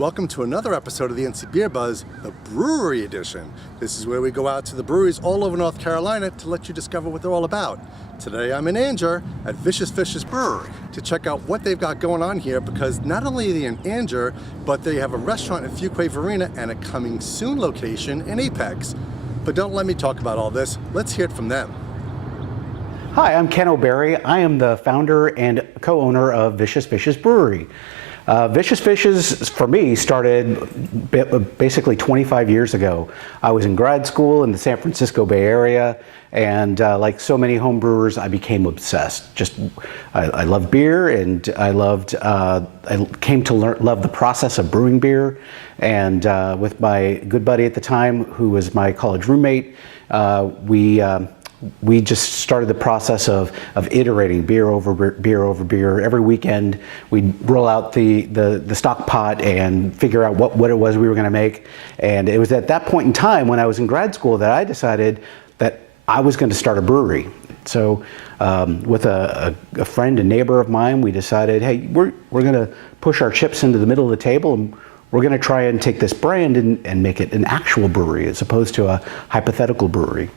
Welcome to another episode of the NCBeerBuzz, the Brewery Edition. This is where we go out to the breweries all over North Carolina to let you discover what they're all about. Today I'm in Angier at Vicious Fishes Brewery to check out what they've got going on here, because not only are they in Angier, but they have a restaurant in Fuquay-Varina and a coming soon location in Apex. But don't let me talk about all this, let's hear it from them. Hi, I'm Ken O'Berry. I am the founder and co-owner of Vicious Fishes Brewery. Vicious Fishes, for me, started basically 25 years ago. I was in grad school in the San Francisco Bay Area, and like so many home brewers, I became obsessed. I love beer, and I came to love the process of brewing beer. And with my good buddy at the time, who was my college roommate, we just started the process of iterating beer over beer. Every weekend we'd roll out the stock pot and figure out what it was we were going to make. And it was at that point in time when I was in grad school that I decided that I was going to start a brewery. So with a friend and neighbor of mine, we decided, hey, we're going to push our chips into the middle of the table, and we're going to try and take this brand and make it an actual brewery as opposed to a hypothetical brewery.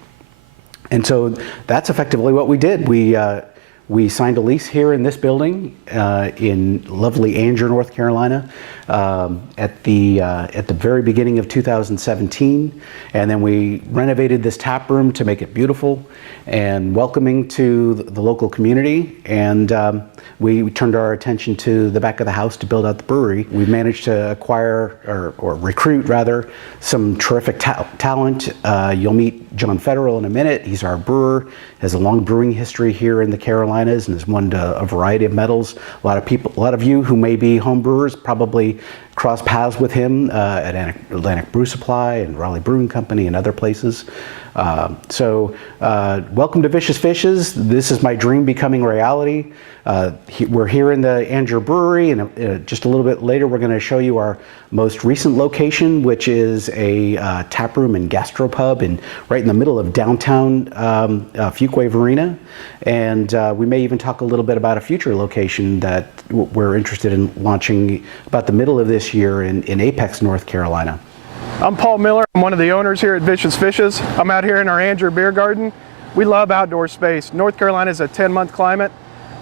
And so that's effectively what we did. We signed a lease here in this building in lovely Angier, North Carolina, at the very beginning of 2017, and then we renovated this tap room to make it beautiful and welcoming to the local community. And we turned our attention to the back of the house to build out the brewery. We've managed to acquire, or recruit rather, some terrific talent. You'll meet John Federal in a minute. He's our brewer, has a long brewing history here in the Carolinas, and has won a variety of medals. A lot of you who may be home brewers probably cross paths with him at Atlantic Brew Supply and Raleigh Brewing Company and other places. Welcome to Vicious Fishes. This is my dream becoming reality. We're here in the Angier Brewery, and just a little bit later we're going to show you our most recent location, which is a tap room and gastropub right in the middle of downtown Fuquay-Varina. And we may even talk a little bit about a future location that we're interested in launching about the middle of this year in Apex, North Carolina. I'm Paul Miller. I'm one of the owners here at Vicious Fishes. I'm out here in our Angier beer garden. We love outdoor space. North Carolina is a 10-month climate.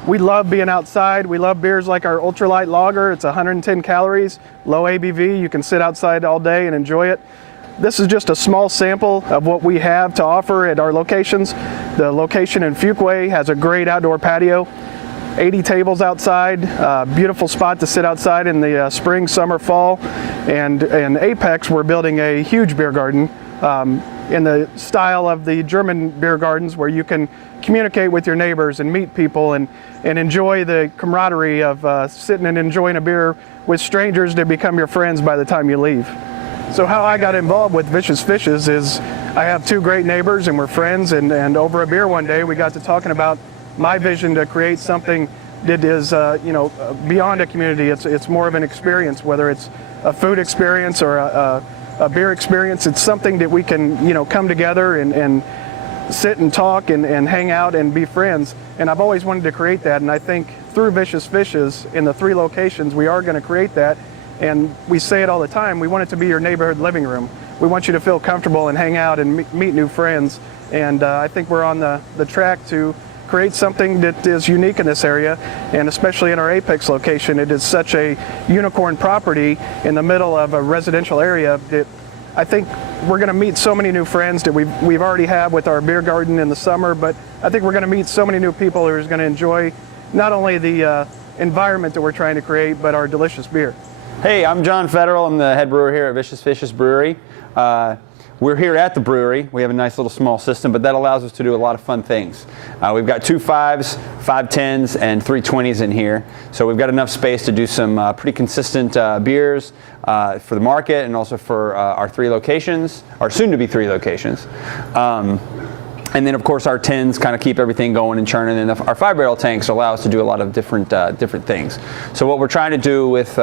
We love being outside. We love beers like our ultralight lager. It's 110 calories, low ABV. You can sit outside all day and enjoy it. This is just a small sample of what we have to offer at our locations. The location in Fuquay has a great outdoor patio, 80 tables outside, beautiful spot to sit outside in the spring, summer, fall. And in Apex, we're building a huge beer garden in the style of the German beer gardens, where you can communicate with your neighbors and meet people and enjoy the camaraderie of sitting and enjoying a beer with strangers that become your friends by the time you leave. So how I got involved with Vicious Fishes is I have two great neighbors and we're friends, and over a beer one day we got to talking about my vision to create something that is beyond a community. It's more of an experience, whether it's a food experience or a beer experience. It's something that we can come together and sit and talk and hang out and be friends. And I've always wanted to create that, and I think through Vicious Fishes in the 3 locations we are going to create that. And we say it all the time, we want it to be your neighborhood living room. We want you to feel comfortable and hang out and meet new friends. And I think we're on the track to create something that is unique in this area, and especially in our Apex location. It is such a unicorn property in the middle of a residential area that I think we're going to meet so many new friends that we've already had with our beer garden in the summer, but I think we're going to meet so many new people who are going to enjoy not only the environment that we're trying to create, but our delicious beer. Hey, I'm John Federal. I'm the head brewer here at Vicious Fishes Brewery. We're here at the brewery. We have a nice little small system, but that allows us to do a lot of fun things. We've got 2 5s, 5 10s, and 3 20s in here. So we've got enough space to do some pretty consistent beers for the market, and also for our 3 locations, our soon-to-be 3 locations. And then, of course, our tins kind of keep everything going and churning, and our 5-barrel tanks allow us to do a lot of different things. So what we're trying to do with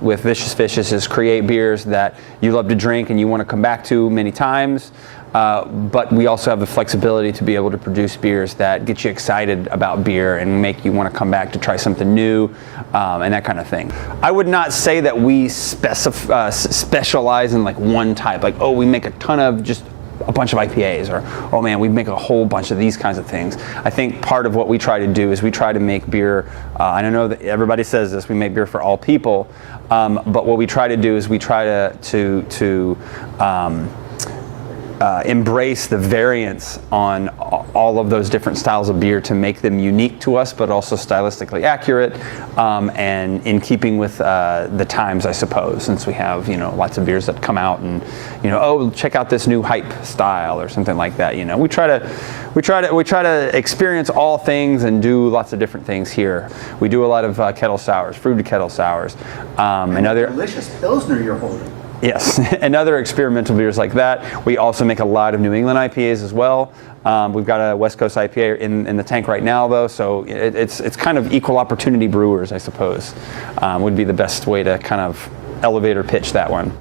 Vicious Fishes is create beers that you love to drink and you want to come back to many times. but we also have the flexibility to be able to produce beers that get you excited about beer and make you want to come back to try something new, and that kind of thing. I would not say that we specialize in like one type, like, oh, we make a ton of just a bunch of IPAs, or oh man, we make a whole bunch of these kinds of things. I think part of what we try to do is we try to make beer, and I know that everybody says this, we make beer for all people, but what we try to do is we try to embrace the variance on all of those different styles of beer to make them unique to us, but also stylistically accurate, and in keeping with the times, I suppose, since we have, you know, lots of beers that come out and, you know, oh, check out this new hype style or something like that. You know, we try to experience all things and do lots of different things here. We do a lot of kettle sours, fruited kettle sours, and other delicious Pilsner you're holding. Yes, and other experimental beers like that. We also make a lot of New England IPAs as well. We've got a West Coast IPA in the tank right now, though, so it's kind of equal opportunity brewers, I suppose, would be the best way to kind of elevator pitch that one.